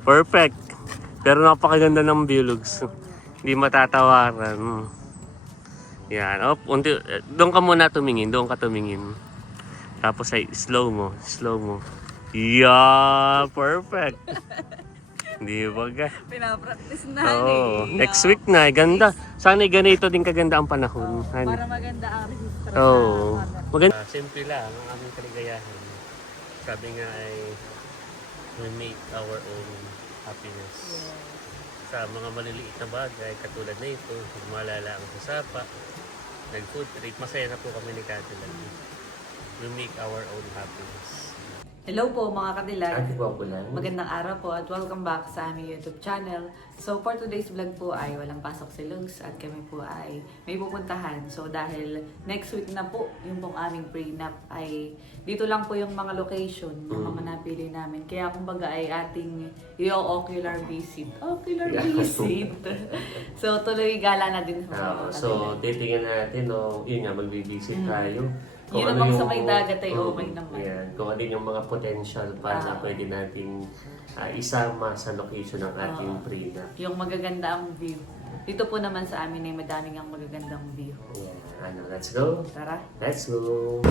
Perfect. Pero napakaganda ng view, Lugs. Hindi matatawaran. Yan. Oh, doon ka muna tumingin. Doon ka tumingin. Tapos ay slow mo. Slow mo. Yeah, perfect. Di ba ga? Pinapractice na Oo. Next week na. Ganda. Sana ganito din kaganda ang panahon. Para maganda ang register Oo. Maganda. Simple lang ang aming kaligayahan. Sabi nga ay we make our own happiness. Yeah. Sa mga maliliit na bagay, katulad na ito, malala ang sasapa, nag-food trip, masaya na po kami ni Cadillac. We make our own happiness. Hello po mga kadilag. Ate po po lang. Magandang araw po at welcome back sa aming YouTube channel. So for today's vlog po ay walang pasok si Lugs at kami po ay may pupuntahan. So dahil next week na po yung pong aming prenup ay dito lang po yung mga location, yung mga napili namin. Kaya kumbaga ay ating ocular visit. Ocular visit. So tuloy gala na din po. So titingnan natin, yun nga, mag-visit tayo. Yun namang sa may dagat ay okay naman. Yan, kung ano yung mga potential pa na pwede nating isama sa location ng ating prenup. Yung magaganda ang view. Dito po naman sa amin ay madaming ang magagandang view. Yeah, let's go. Tara. Let's go.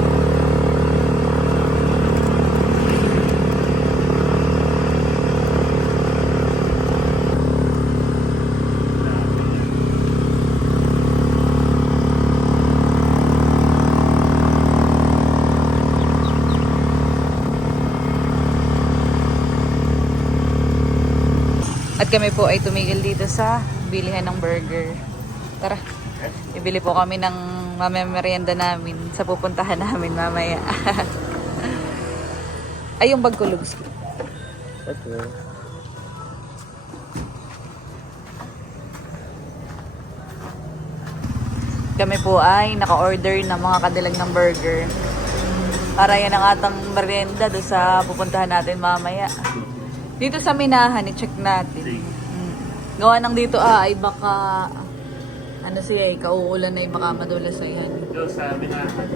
At kami po ay tumigil dito sa bilihan ng burger. Tara. Ibili po kami ng mamemerienda namin sa pupuntahan namin mamaya. Ay, yung bag ko, Lugs. Okay. Kami po ay naka-order ng mga kadilag ng burger. Para yan ang atang merienda doon sa pupuntahan natin mamaya. Dito sa Minahan, i-check natin. Gawa ng dito ay baka ano siya kauulan na baka madulas na yan. Doon sa Minahan.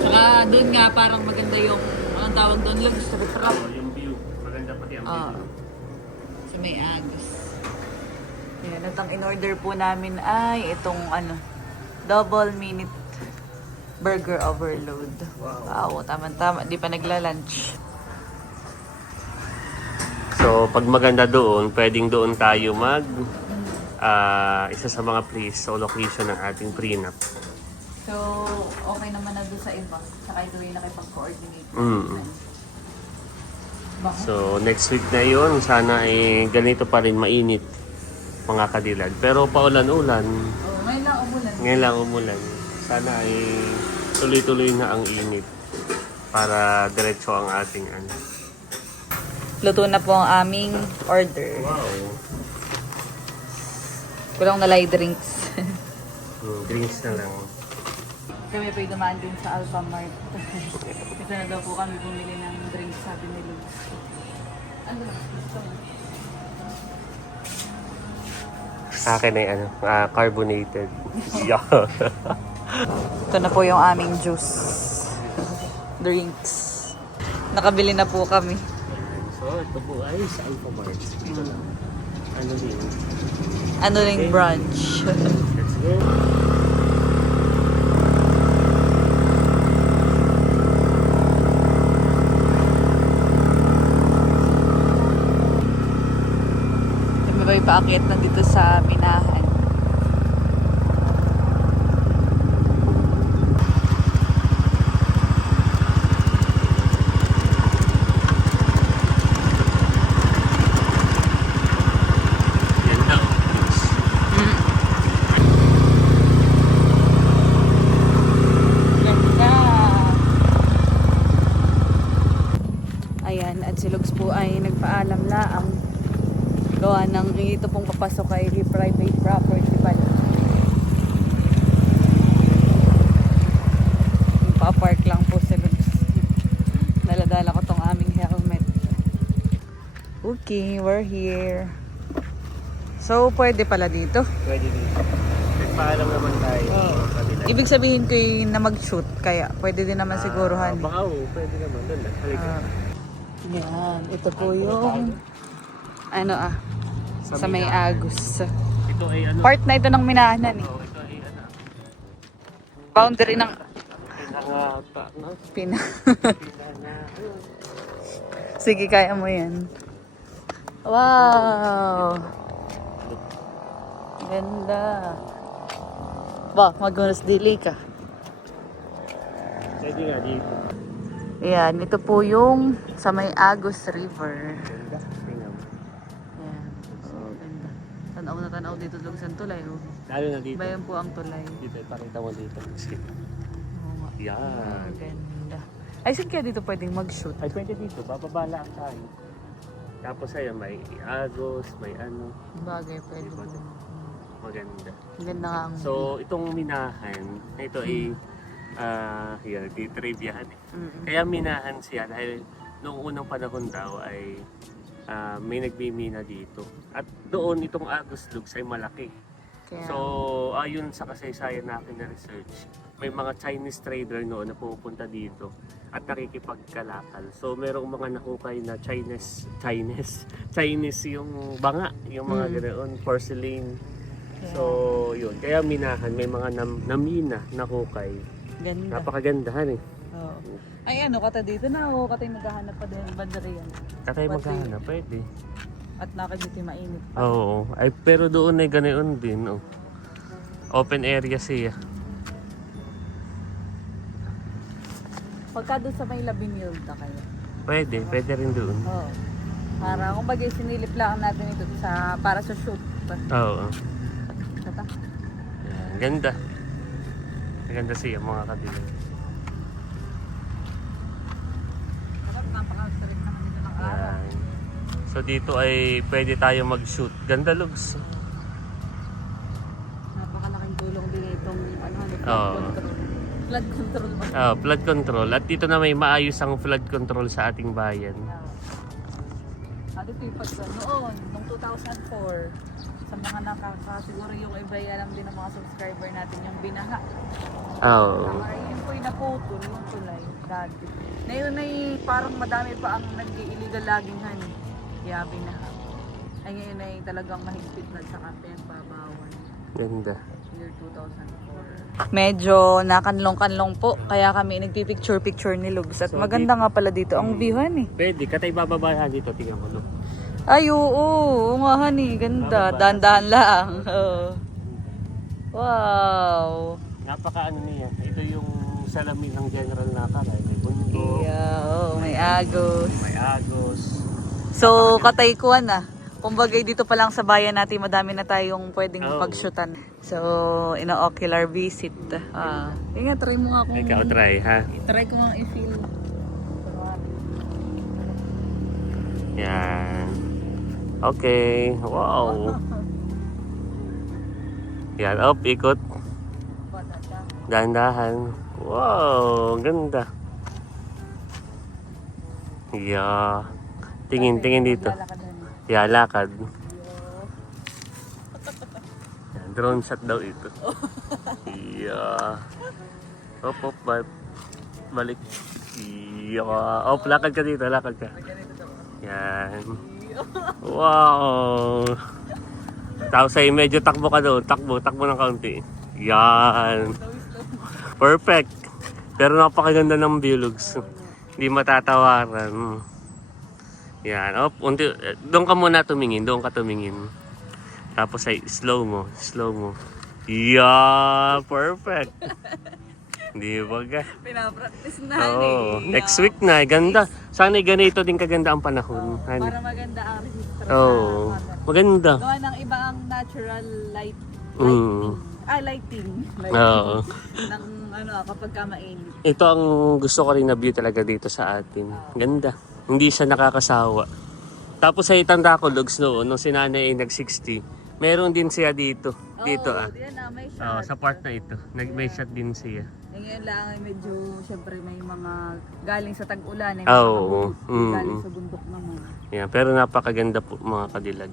Tsaka doon nga parang maganda yung anong tawag doon lang sa trap. Yung view. Maganda pati ang view. Sa may agos. Yan, at ang in-order po namin ay itong double minute burger overload. Wow, tama-tama. Di pa nagla-lunch. So, pag maganda doon, pwedeng doon tayo isa sa mga place o location ng ating prenup. So, okay naman na doon sa iba. Saka ito yung nakipag-coordinate. So, next week na yun, sana ay ganito pa rin mainit, mga kadilag. Pero paulan-ulan. Ngayon lang umulan. Sana ay tuloy-tuloy na ang init para diretso ang ating Luto na po ang aming order. Wow. Kulang na light drinks. Drinks na lang. Kami po'y dumaan din sa Alphamart. Ito na daw po kami bumili ng drinks, sabi ni Lugs. Ano lang? Gusto mo? Sa akin ay carbonated. Yeah. Ito na po yung aming juice. Drinks. Nakabili na po kami. So, ito po ay sa Alphamart. Ano ring brunch. Let's go. Kami ba'y paakyat na dito sa Minahan? Ayan, at si Lugs po ay nagpaalam laang gawa ng ito pong papasok ay private property pala. Pa-park lang po si Lugs. Daladala ko tong aming helmet. Okay, we're here. So, pwede pala dito. Pwede dito. Nagpaalam naman tayo. Ibig sabihin ko na mag-shoot, kaya pwede din naman siguruhan. Baka pwede naman. Doon lang. Halika. Yan, ito po yung ano sa may Agus. Ito ay ano? Part na ito ng minahanan eh. Oh, ito ay ano? Boundary ng Pinangata, no? Pina. Pinangata. Sige, kaya mo yan. Wow! Ganda. Ba, magunos dili ka. Pwede nga dito. Ayan, ito po yung sa may Agus River. Ganda. Tingnan mo. Ayan. Oh, ganda. Tanaw na tanaw dito lang sa tulay. Oh. Lalo na dito. Bayan po ang tulay. Dito, ipakita mo dito. Oo nga. Yan. Ganda. Ay, saan kaya dito pwedeng mag-shoot? Ay, pwede dito. Bababala ang tayo. Tapos ayun, may Agos, may ano. Bagay, pwede po. Maganda. Ganda nga ang... So, itong minahan, ito ay, yan, di triviahan eh. Mm-mm. Kaya minahan siya dahil noong unang panahon daw ay may nagmimina dito. At doon itong Agos Lugs ay malaki. Kaya, So, ayon sa kasaysayan natin na research, may mga Chinese trader noon na pupunta dito at nakikipagkalakal. So, merong mga nahukay na Chinese yung banga, yung mga ganoon, porcelain. So, yun. Kaya minahan, may mga namina na hukay. ganda. Napakagandahan eh. Oo. Ay, ano, kata dito na ako. Katay maghahanap pa din ng bandariyan. Katay Pati- maghahanap, pwede. At nakadito mainit. Oo. Ay, pero doon ay ganoon din. Oh. Open area siya. Pagka doon sa may Labinilda kayo. Pwede rin doon. Oo. Para kung bagay sinilip lang natin ito sa para sa shoot. Oo. Kata. Yan, ganda. Ganda siya mga kadilag. Napaka-straight naman dito ng araw. Yan. So dito ay pwede tayo mag-shoot. Ganda lugs. Napakalaking tulong din itong ano, Oo. flood control ba? Flood control. At dito na may maayos ang flood control sa ating bayan. At ito yung pagka noon, noong 2004, sa mga siguro yung iba alam din ng mga subscriber natin yung binaha. Oo. Yun po yung naputol, yung tulay, dati. Ngayon ay parang madami pa ang nag-illegal logging honey. Kaya binaha. Ay ngayon ay talagang mahigpit na sa kampen babawal. Ganda. Year 2004. Medyo nakanlong-kanlong po, kaya kami nagpipicture-picture ni Lugs. At So, maganda nga pala dito ang view, honey. Pwede. Katay bababahan dito. Tingnan mo. No? Ay, oo nga, honey. Ganda. Dahan-dahan lang. Oo. Wow. Napaka ano niya. Ito yung salamin ng General Nakala. May bundok. Yeah, oh, may Agos. May Agos. So, katay ko na. Kumbagay dito pa lang sa bayan natin, madami na tayong pwedeng Oo. pagshootan. So, ino-ocular visit. Ingat, try mo nga kung... Ikaw try ha. Try ko nga i-feel. Yan. Okay. Wow. Yan. Up. Ikot. Dahan-dahan. Wow. Ganda. Yeah. Tingin dito. Yeah, lakad. Yan, drone shot daw ito. Yeah. Op, balik. Yeah. Op, lakad ka dito, lakad ka. Yan. Wow. Tapos ay medyo takbo ka doon. Takbo ng kaunti. Yan. Perfect. Pero napakaganda ng view, Lugs. Hindi matatawaran. Yan. Doon ka muna tumingin. Tapos ay slow mo. Yeah. Perfect. Di ba ga? Pinapractice na, Oo. Next week na. Ganda. Sana ganito din kaganda ang panahon. Para maganda ang registro Oo. sa Maganda. gawa ng iba ang natural Mm. lighting. Oo. ng kapag ka mainit. Ito ang gusto ko rin na view talaga dito sa atin. Ganda. Hindi siya nakakasawa. Tapos ay tanda ko, Lugs, noon, nung si nanay ay nag-60, meron din siya dito. Dito Yan na, may shot. Sa part na ito. May shot din siya. Ngayon lang ay medyo, syempre may mga galing sa tag-ulan. Oo. Galing sa bundok naman. Yeah, pero napakaganda po mga kadilag.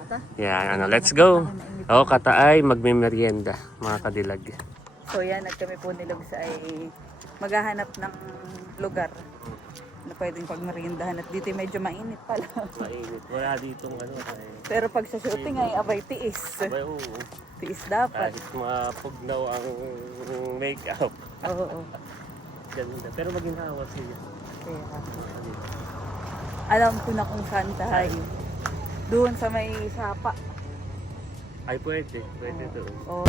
Ata? Yan, let's go. Kataay, magme-merienda, mga kadilag. So yan, kami po ni Lugs ay maghahanap ng lugar na pwedeng pagmerindahan. At dito medyo mainit pala. Mainit. Wala ditong ano. Pero pag sa shooting ay abay tiis. Abay, oo. Tiis dapat. Kahit mapugnaw ang make-up. Oo. Ganda. Pero maginhawa siya. Kaya, alam ko na kung saan tayo. Doon sa may sapa. Ay, pwede. Pwede doon. Oo.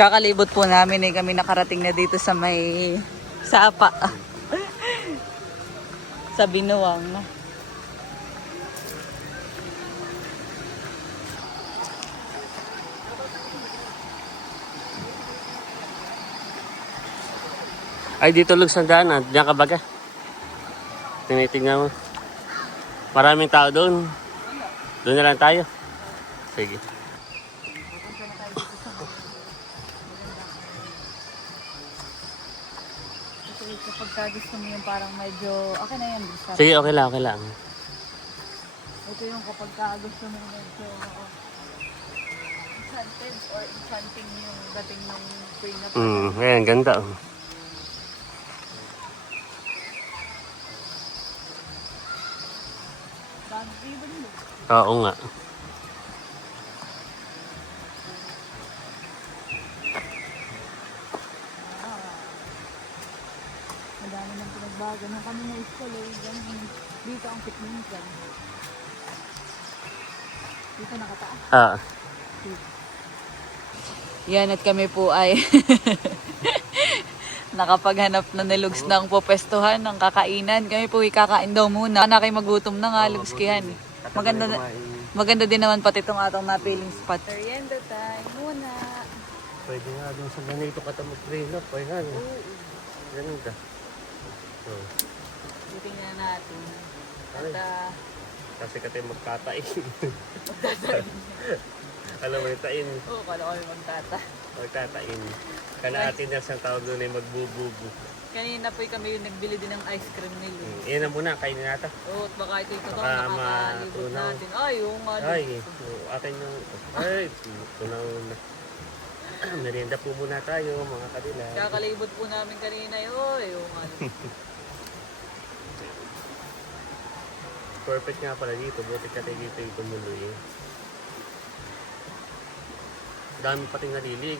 Kakalibot po namin kami nakarating na dito sa may sapa. Sa Binuang. Ay, dito lugs ang daanan. Diyan ka baga. Tinitingnan mo. Maraming tao doon. Doon na lang tayo. Sige. Kapag gusto mo yung parang medyo, okay na yan. Basta. Sige, okay lang, okay lang. Ito yung kapag gusto mo yung medyo enchanted or enchanting yung dating ng spring na Ayan, ganda. Oh. Dami ribbon mo. Oo nga. Madami nang pinagbago. Nung kami na school, ganun. Dito ang picnican. Dito nakataas. Ah. Yan at kami po ay nakapaghanap na nilugs ng pupestuhan ng kakainan. Kami po kakain daw muna. Na kayo magutom na nga, lugskihan. Maganda din naman pati itong atong napiling spot. Merienda time muna. Pwede nga doon sa ganito ka mag-train up. Pwede nga. Ganda. So, Titingnan natin. At kasi ka tayo magtatain. Alam mo yung tain. oo, kala ko yung magtata. Magtatain. Kanatin na sa tawag doon ay magbububu. Kanina po kami yung nagbili din ng ice cream nila. Iyan na muna, kainin nata. Oo, at baka ito ito Baka nakakalibot matunaw. natin. Ay, oo nga. Ay, akin yung... Ay, tunaw na. Merienda po muna tayo, mga kabila. Kakalibot po namin kanina yun. Ay, oo nga. Perfect nga pala dito. Buti ka tayo dito yung tumuloy. Dami pating nalilig.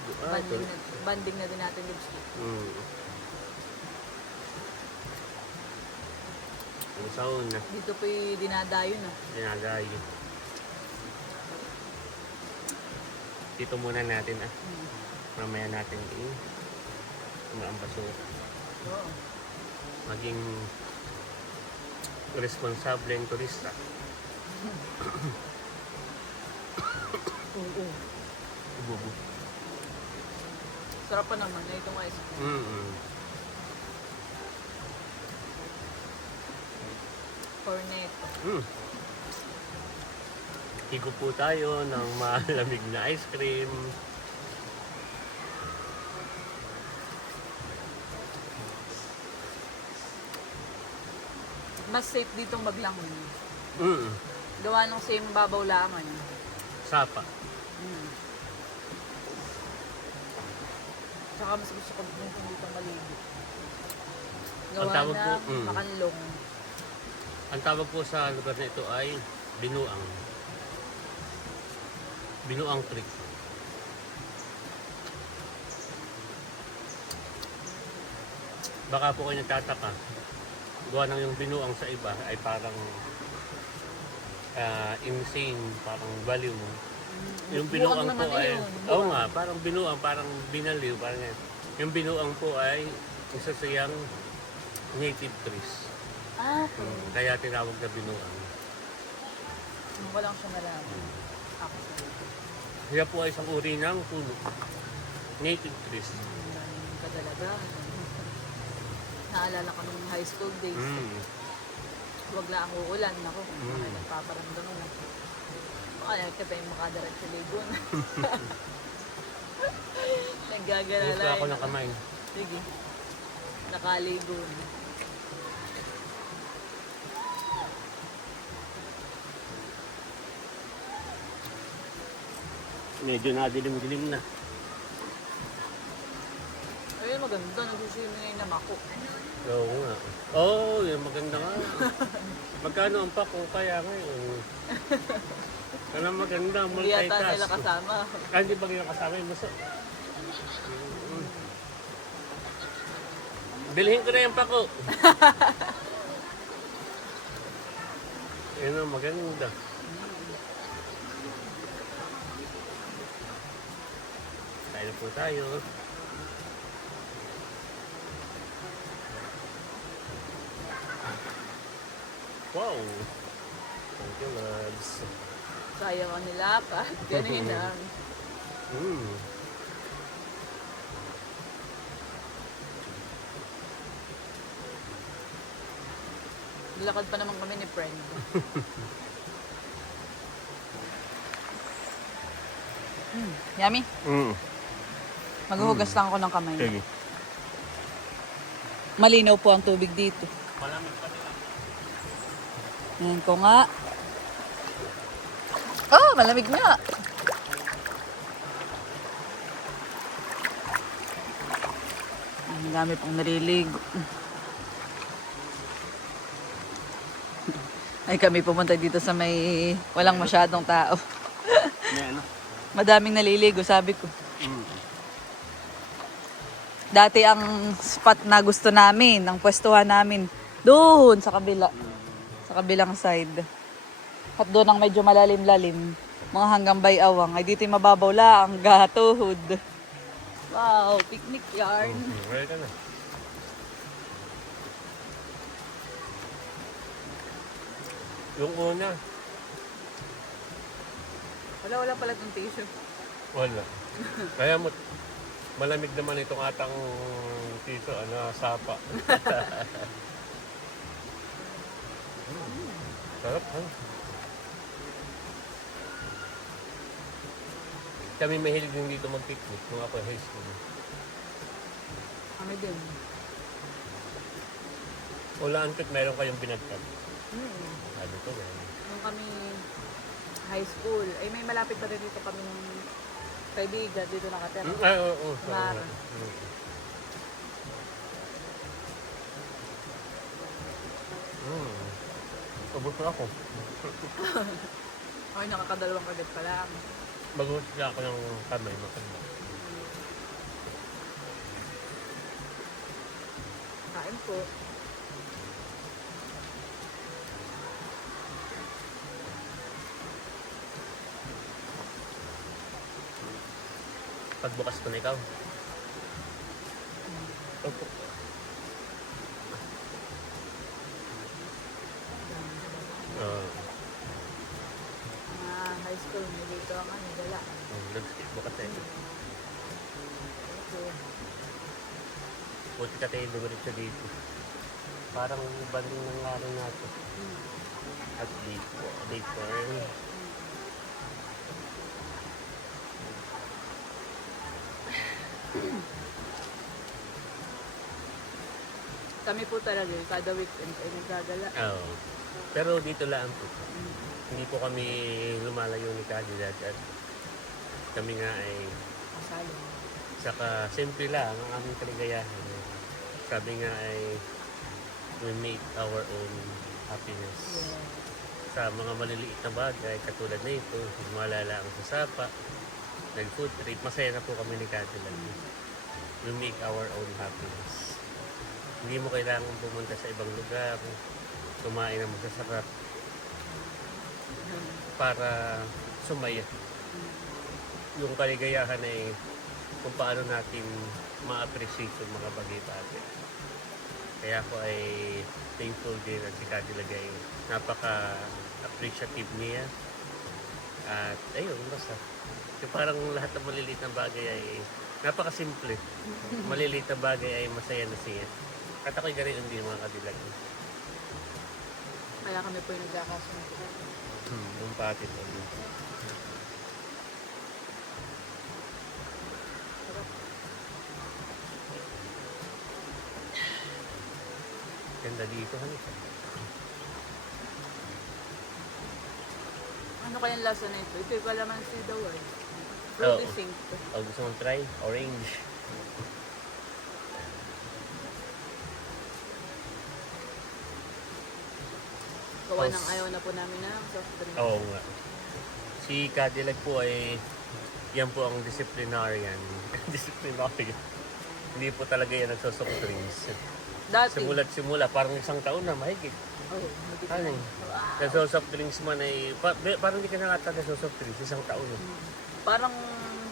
Banding na din natin lipstick. Ang saon na. Dito po yung dinadayo na. Dinagayo. Dito muna natin Mamaya natin ang basura. Oo. Maging responsable ang turista. Oo. Bubu. Sarap pa naman na itong ice cream. Cornetto. Higo po tayo ng malamig na ice cream. Mas safe ditong maglangon. Mm. Gawa ng same babaw langan. Sapa. Tsaka mas gusto ko dito maligo. Ang Gawa tawag po, ng makanlong. Ang tawag po sa lugar na ito ay Binuang. Binuang Creek. Baka po kayo nagtataka. Gawa ng yung Binuang sa iba ay parang insane, parang baliw mo. Yung Binuang po ay, oo nga, parang Binuang, parang binaliw, parang yan. Yung Binuang po ay isa sa yung native trees. Kaya tinawag na Binuang. Walang siya nalaman. Kaya po ay isang uri ng puno. Native trees. Kadalaga. Naalala ko nung high school days. Huwag lang ang uulan. Ako, ay nagpaparamdam na. Kaya ka tayong makadarat sa ligon. Nagagalala. Gusto ako ng kamay. Sige. Nakaligo na. Medyo nadilim-dilim na. Ayun, maganda. Nagsisimingay na mako. Oo nga. Oo, yun maganda nga. Magkano ang pako kaya ngayon? Ano maganda, Hindi yata multitask. nila kasama. Hindi ba nila kasama yung muso? Bilhin ko na yung pako. Yun ang maganda. Tayo po tayo. Wow! Thank you, loves. Sayang ang nilakad. Ganina. Mm. Lakad pa naman kami ni friend. Yummy. Mm. Maghuhugas lang ako ng kamay. Sige. Malinaw po ang tubig dito. Malamig pa nila. Ayan ko nga. Oh, malamig nga. Ang dami pong nariligo. Ay kami pumunta dito sa may walang masyadong tao. May ano? Madaming naliligo, sabi ko. Mm. Dati ang spot na gusto namin, ang pwestuhan namin, doon sa kabila. Sa kabilang side. At doon ang medyo malalim-lalim, mga hanggang bayawang. Ay dito yung mababaw lang, gatuhod. Wow, picnic yarn. Ready ka na. Yung una, Wala pala itong tissue. wala. Kaya mo, malamig naman itong atang tiso, sapa. Sarap, ha? Kami mahilig din dito mag-picnic nung ako high school. Kami din. Ulaan ko't meron kayong binagtag. Hmm. Sabi ko, meron. Nung kami high school, ay may malapit pa rin dito kami ng kaibigan dito nakatira. Ay, oo. Mara. Ubus na ako. Ay, nakakadalawang kagat pa lang. Mag-usap ako ng kamay, makanda. Kain po. Pagbukas ko na ikaw. Opo. High school, may dito ang dala. Bukas na ito. Okay. Buti ka tayo dumiretso dito. Parang banding ng araw natin. At dito. Dito. Kami po talaga, kada weekend ay nagdadala. Oo. Pero dito lang po. Hindi po kami lumalayo ni Cadillac at kami nga ay Masalo. saka simple lang ang aming kaligayahan. Sabi nga ay we make our own happiness. Yeah. Sa mga maliliit na bagay katulad na ito, malala ang sasapa, nag-food trip, masaya na po kami ni Cadillac. We make our own happiness. Hindi mo kailangan pumunta sa ibang lugar, kumain ng masasarap para sumaya. Yung kaligayahan ay kung paano natin ma-appreciate yung mga bagay-bagay. Kaya ako ay thankful din at si Cadillac ay napaka-appreciative niya. At ayun, basta. Yung parang lahat ng maliliit na bagay ay napaka-simple. Maliliit na bagay ay masaya na siya. At ako'y ganun din mga Cadillac. Kaya kami po yung nagkakasunod. Yung patin. Ganda dito. Ano? Ano kayang lasa na ito? Ito yung kalamansi daw eh. Oo. Fruity sink. Oh, gusto mong try? Orange. Gawa ng ayaw na po namin ng soft drink. Oo nga. Si Cadillac po ay yan po ang disciplinarian. Disciplinarian. Hindi po talaga yan nagsosoft drinks. Dati. Simula, parang isang taon na mahigit. Oh, hindi ko Ano? Nagsosoft drinks man ay, parang hindi ka na ata nagsosoft drinks, isang taon. Parang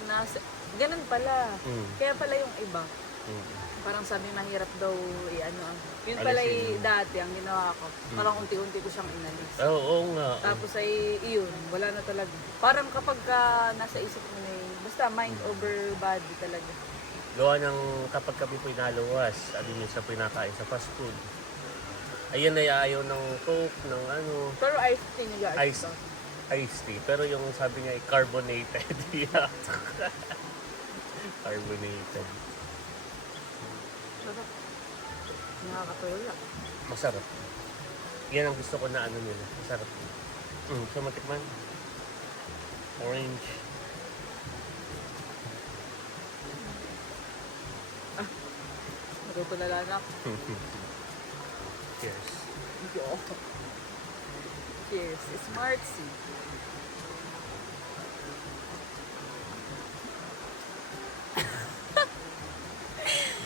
nasa... Ganun pala. Mm. Kaya pala yung iba. Mm. Parang sabi mahirap daw i-ano. Yun pala Alisin. dati ang ginawa ko. Parang unti-unti ko siyang inalis. Oo nga. Tapos ay iyon, wala na talaga. Parang kapag nasa isip mo na yun, basta mind over body talaga. Gawa ng kapag kami po inaluwas, sabi niyo sa pinakain sa fast food. Ayan ay ayaw ng Coke, ng ano, Pero iced tea nila. iced tea. Pero yung sabi niya ay carbonated. Yeah. Carbonated. Sarap. Nakakatulak. Masarap. Yan ang gusto ko na ano nila. Masarap. So matikman. Orange. Natutulala na ako. Cheers. Cheers. Smart Sea.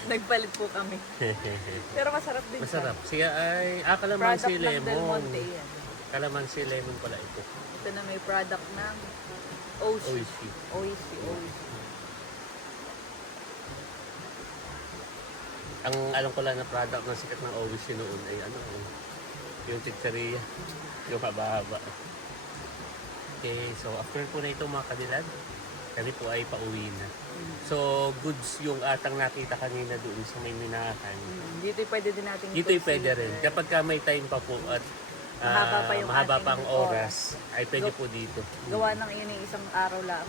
Nagpalit po kami. Pero masarap din Masarap. siya. Siya ay, Product calamansi ng Del lemon. Monte yan. Calamansi lemon pala ito. Ito na may product ng Oishi. Oishi. Oishi. Ang alam ko lang na product ng sikat ng Oishi noon ay ano, yung chicheria. Yung haba-haba. Okay, so after po na ito mga kadilag, kami po ay pauwi na. So, goods yung atang nakita kanina doon sa may minahan. Dito pwede din natin Dito pwede rin. Kapag ka may time pa po at Mahaba pa yung ang ating oras, ay pwede po dito. gawa ng yun yung isang araw lang.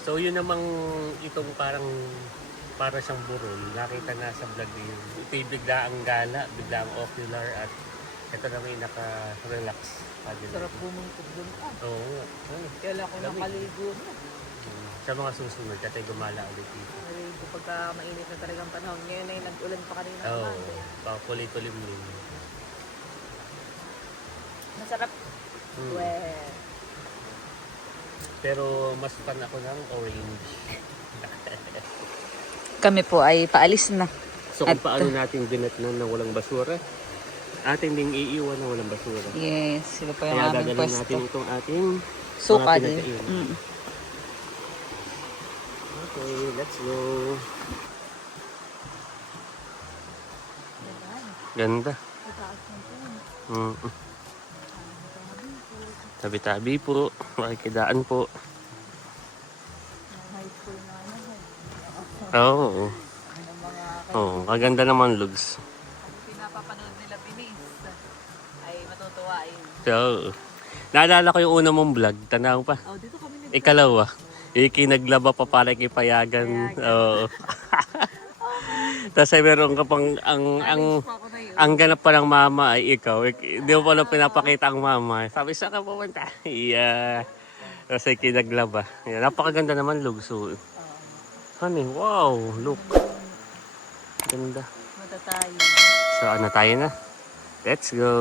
So, yun namang itong para siyang burol. Nakita na sa vlog niyo. Ito'y bigla ang gala, bigla ang ocular at ito na may naka-relax. Sarap bumungkog dun. Oo. Kailan ko nakaligo na. Sa mga susunod, katay gumala ulit dito. Naligo pagka mainit na talagang panahon. Ngayon ay nag-ulan pa kanina. Oo. umaga. Pakulit-ulim din. Masarap. Well. Pero mas fan ako ng orange. Kami po ay paalis na. So kung paano natin dinatnan na walang basura, ating ding iiwan na walang basura. Yes, sila po yung Kaya aming dadalhin pwesto. natin itong ating Sukal. mga pinagkainan. Okay, let's go. Ganda. Tabi-tabi po, makikidaan po. Oo. Oo, kaganda naman lugs. Kung pinapapanood nila Binis, ay matutuwa yun. So, naalala ko yung una mong vlog, tanaw pa. Oh, dito kami Ikalawa, ikinaglaba pa para kipayagan. Oo. Tapos ay meron ka pang, ang ganap pa ng mama ay ikaw. Hindi mo pa lang pinapakita ang mama. Sabi, saan ka pumunta? Yeah. Tapos ay kinaglaba. Yeah, napakaganda naman, Lugso. Honey, wow, look. Ganda. Matatayo. So, ano tayo na? Let's go.